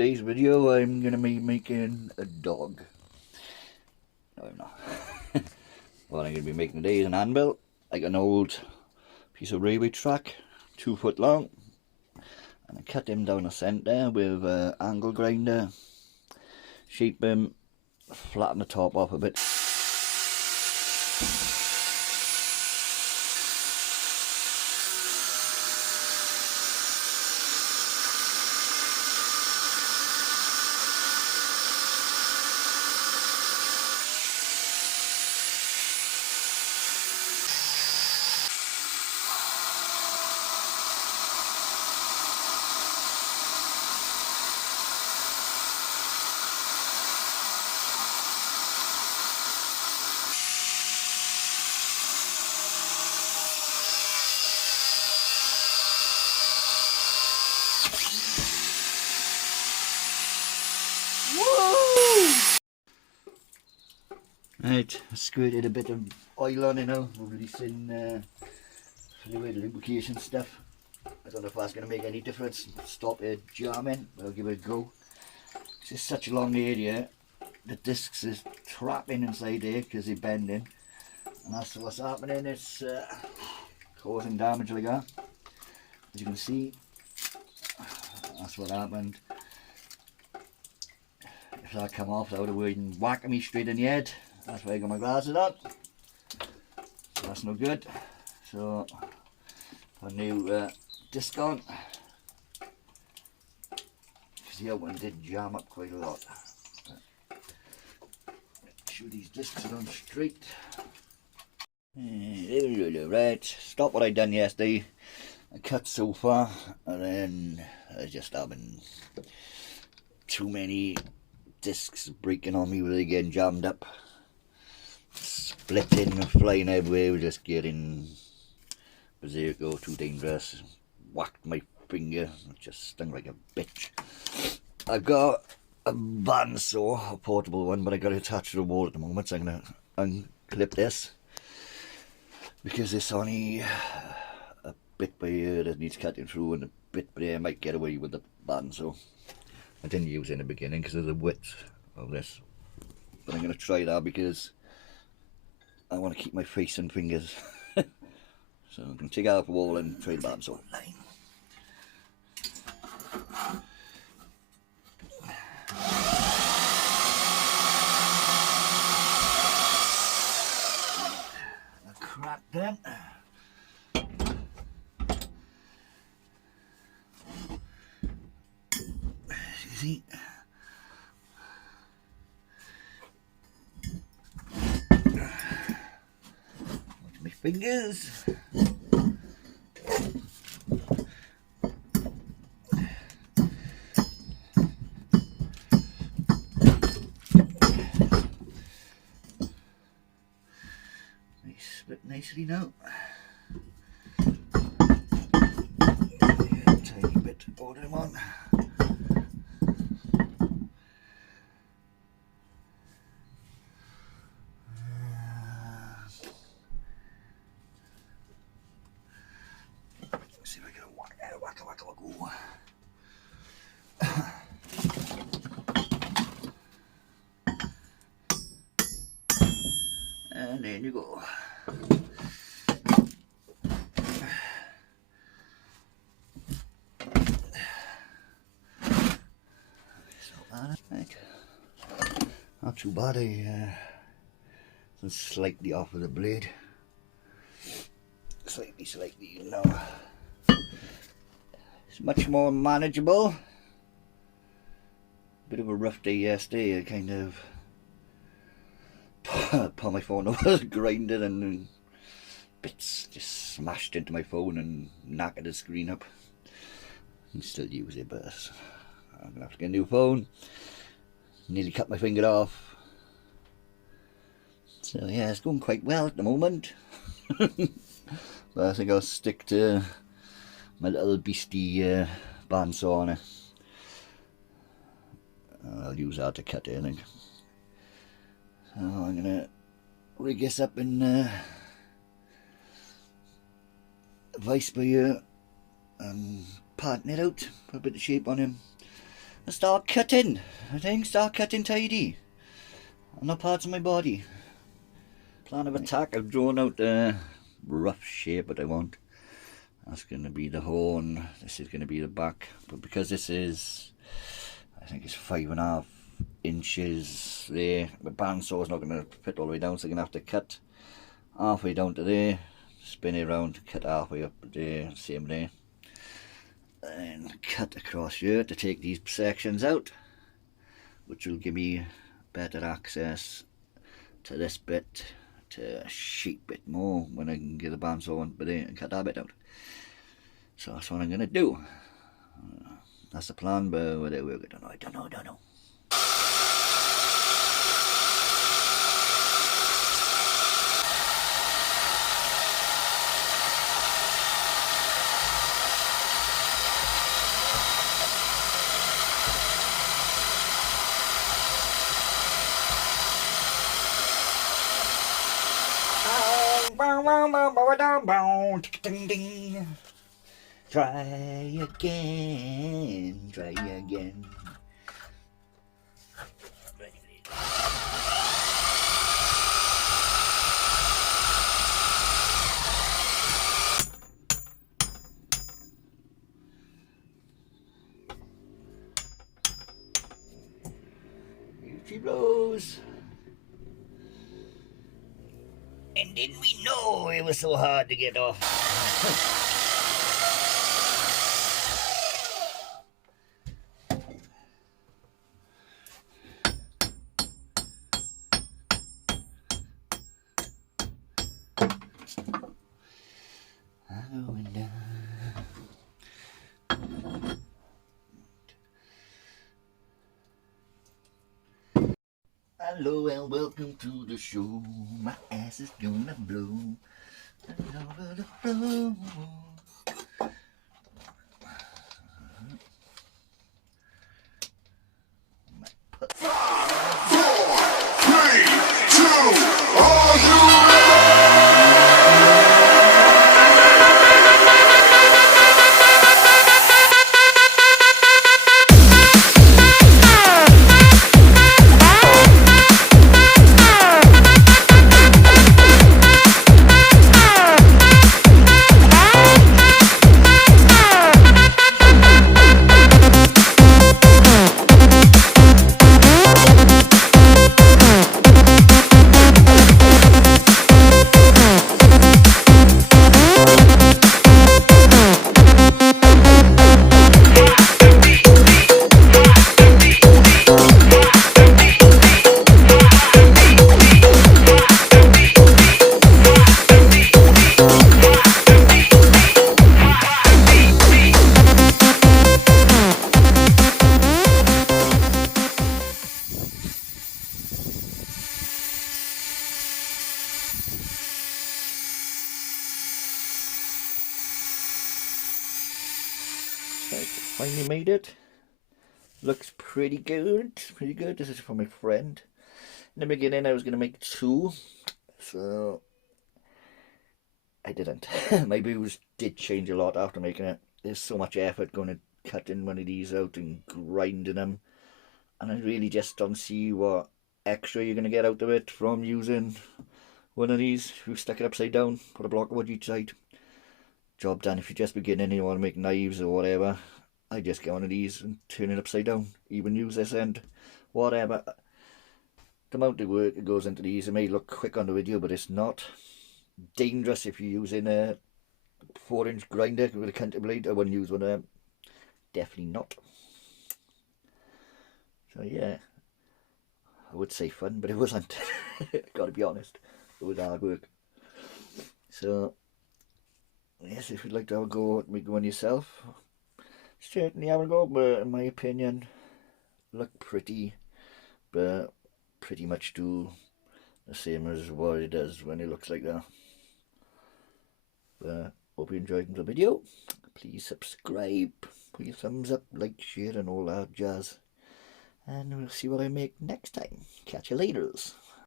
today's video I'm going to be making a dog. No, I'm not. What I'm going to be making today is an anvil, like an old piece of railway track, 2 foot long. And I cut him down the centre with an angle grinder, shape him, flatten the top off a bit. Right, I squirted a bit of oil on it now, releasing fluid lubrication stuff. I don't know if that's going to make any difference, stop it jamming, but I'll give it a go. It's just such a long area, the discs is trapping inside there because they're bending, and that's what's happening. It's causing damage like that. As you can see, that's what happened. If that come off, that would have been whacking me straight in the head. That's why I got my glasses on. So that's no good. So put a new disc on. Because the other one did jam up quite a lot. Make sure these discs are on straight. Right, stop what I done yesterday. I cut so far, and then I just having too many discs breaking on me with it getting jammed up. Splitting and flying everywhere, just getting berserk, too dangerous. Whacked my finger, it just stung like a bitch. I've got a bandsaw, a portable one, but I got it attached to the wall at the moment, so I'm going to unclip this because it's only a bit by here that needs cutting through, and a bit by there I might get away with the bandsaw. I didn't use it in the beginning because of the width of this, but I'm going to try that because I want to keep my face and fingers. So I'm going to take it out of the wall and try the bandsaw. A crack then. You see? Fingers. They split nicely now. Tiny bit order them on. See if I can whack. And there you go. Right. Not too bad. Slightly off of the blade. Slightly, you know. It's much more manageable. Bit of a rough day yesterday. I kind of put my phone over the grinder and bits just smashed into my phone and knackered the screen up. I can still use it, but I'm gonna have to get a new phone. Nearly cut my finger off. So yeah, it's going quite well at the moment. But I think I'll stick to my little beastie bandsaw on it. I'll use that to cut it, I think. So I'm gonna rig this up in vice by here and pattern it out, put a bit of shape on him, and start cutting. I think start cutting tidy on the parts of my body. Plan of attack, I've drawn out the rough shape that I want. That's going to be the horn, this is going to be the back, but because this is, I think it's 5.5 inches there, the bandsaw is not going to fit all the way down, so I'm going to have to cut halfway down to there, spin it around, cut halfway up there, same there, and cut across here to take these sections out, which will give me better access to this bit to shape it more when I can get the bandsaw on there and cut that bit out. So that's what I'm going to do. That's the plan, but whether it work, I don't know. Try again. Here she blows. And didn't we know it was so hard to get off? Hello and welcome to the show. My ass is gonna blow over the floor. Finally made it. Looks pretty good. This is for my friend. In the beginning I was going to make 2, so I didn't. My views did change a lot after making it. There's so much effort going to cutting one of these out and grinding them, and I really just don't see what extra you're going to get out of it from using one of these. You stick it upside down, put a block of wood each side. Job done. If you're just beginning and you want to make knives or whatever, I just get one of these and turn it upside down, even use this end, whatever. The amount of work that goes into these, it may look quick on the video, but it's not. Dangerous if you're using a 4-inch grinder with a counter blade. I wouldn't use one of them. Definitely not. So yeah, I would say fun, but it wasn't. Gotta be honest, it was hard work. So yes, if you'd like to have a go at making one yourself, certainly have a go, but in my opinion, look pretty, but pretty much do the same as what it does when it looks like that. But hope you enjoyed the video. Please subscribe, put your thumbs up, like, share and all that jazz, and we'll see what I make next time. Catch you laters.